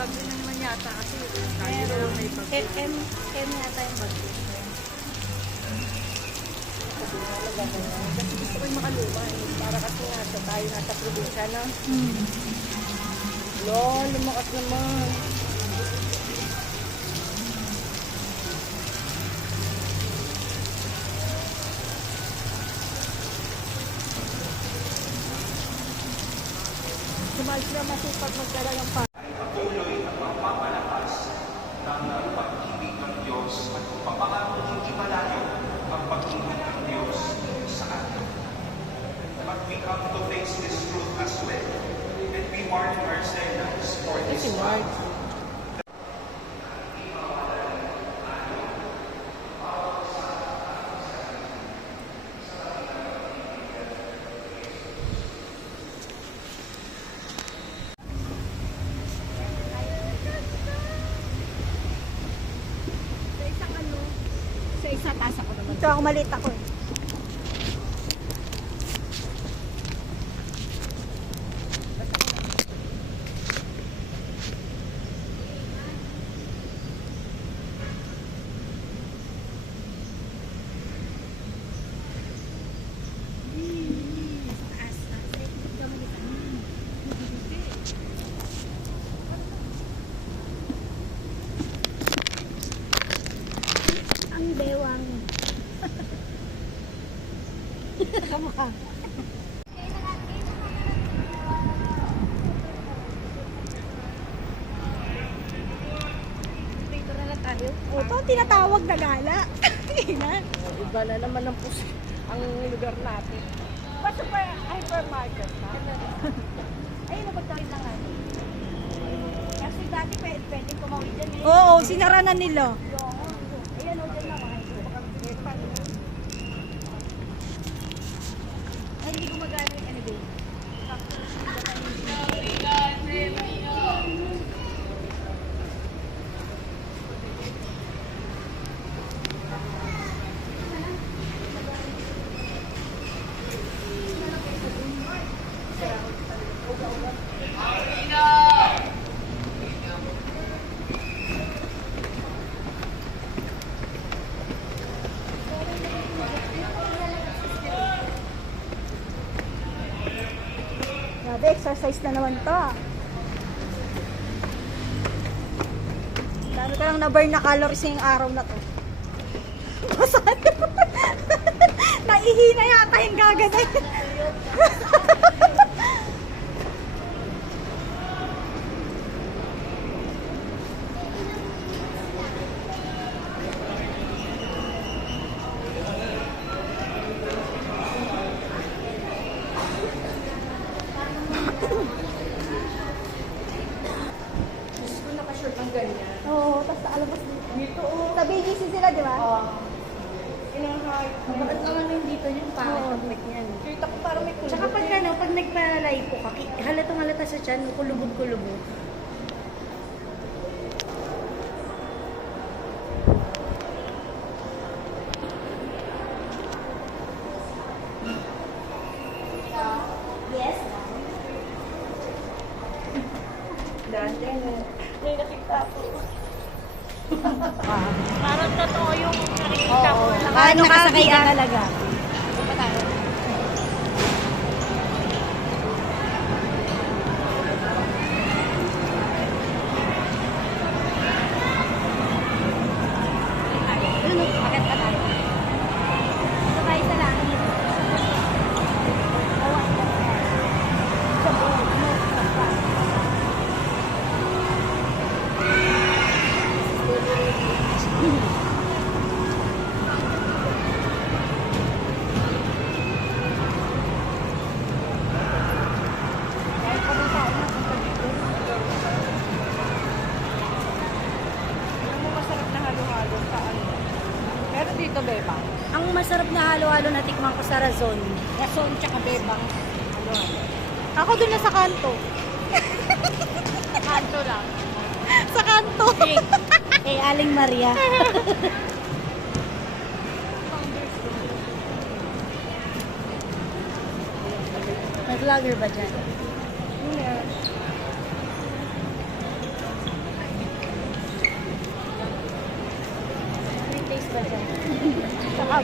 Bagyo na naman yata kasi. Kaya na lang may bagyo. M yata yung bagyo. Kasi gusto ko yung makaluma eh. Para kasi tayo nasa probinsya na. Lumakas naman. Sumali sila masipag magdala ng pa. Patuloy ang magpapalakas ng pag-ibig ng Diyos at papangako hindi malayo ang pag-ibig ng Diyos sa atin. But we come to face this truth as well, and we mark ourselves for this path. Sa isa taas ako naman. Ito ako maliit ako eh. Ang bewang. Kamukha. Dito na lang tayo. Ito ang tinatawag na gala. Tingnan. Iba na naman ang lugar natin. Ba hypermarket na? Ayun na pagtawid na nga. Kasi dati pwedeng kumawin dyan eh. Oo, sinara na nila. Ayan o, dyan lang. Ay, hindi gumagana yung elevator. Grabe, exercise na naman to. Dami ka lang na-burn na calories ngayong araw na to. Masaya. Naihina yata yung gaganay. Gusto ko naka-shirt ang ganyan. Oo, tapos alabas dito. Dito o. Sa BGC sila, di ba? Inahay. Bakit naman yung dito yung pangit yan? Kita ko parang may kulubot. Tsaka pag ano, pag nagpa-lipo ka, halatong halata sa tiyan, kulubog-kulubog. Yes. Dati may nakita ko. Parang totoo yung nakikita ko. Ano nakasakay ka talaga? Ito pa tayo. Bakit pa tayo? Ito tayo sa langit. Alam mo, masarap na halo-halo sa ano. Pero dito, bebang. Ang masarap na halo-halo na tikman ko sa Razon. Rason tsaka bebang. Halo-halo. Ako dun na sa kanto. Kanto lang. Sa kanto. Eh, Aling Maria. May vlogger ba dyan? Yes.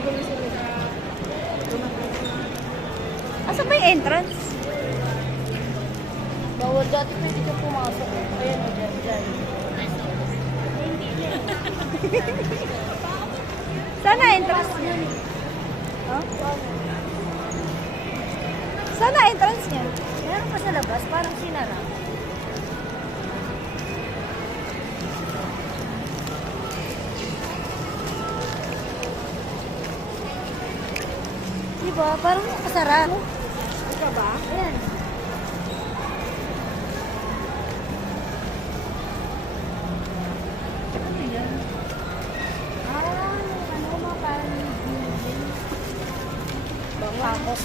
magulo sila sa Asa ba yung entrance? Bawal dati pwede ka pumasok. Ayan o, dyan. Sana entrance niya? Huh? Sana entrance niya? Meron pa sa labas, parang sinara. Diba? Parang nakasara. Ika ba? Ayan. Ano yan? Ano mga parang building.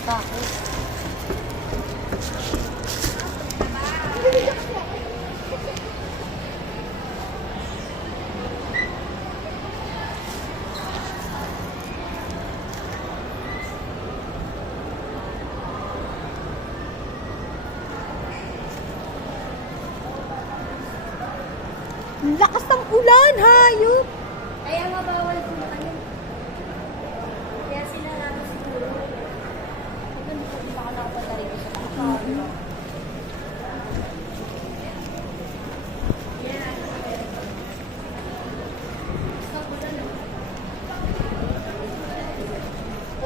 Takos. Ang lakas ng ulan, hayop! Kaya nga bawal kumain. Kaya sinarado siguro. Hanggang hindi pa ako nakapunta rito sa taas.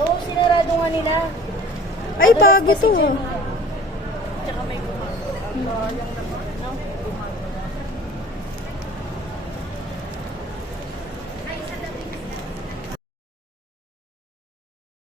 Oo, sinarado nga nila. Ay, bago to. Kasi dyan, Tsaka may kumain. Ang sayang naman.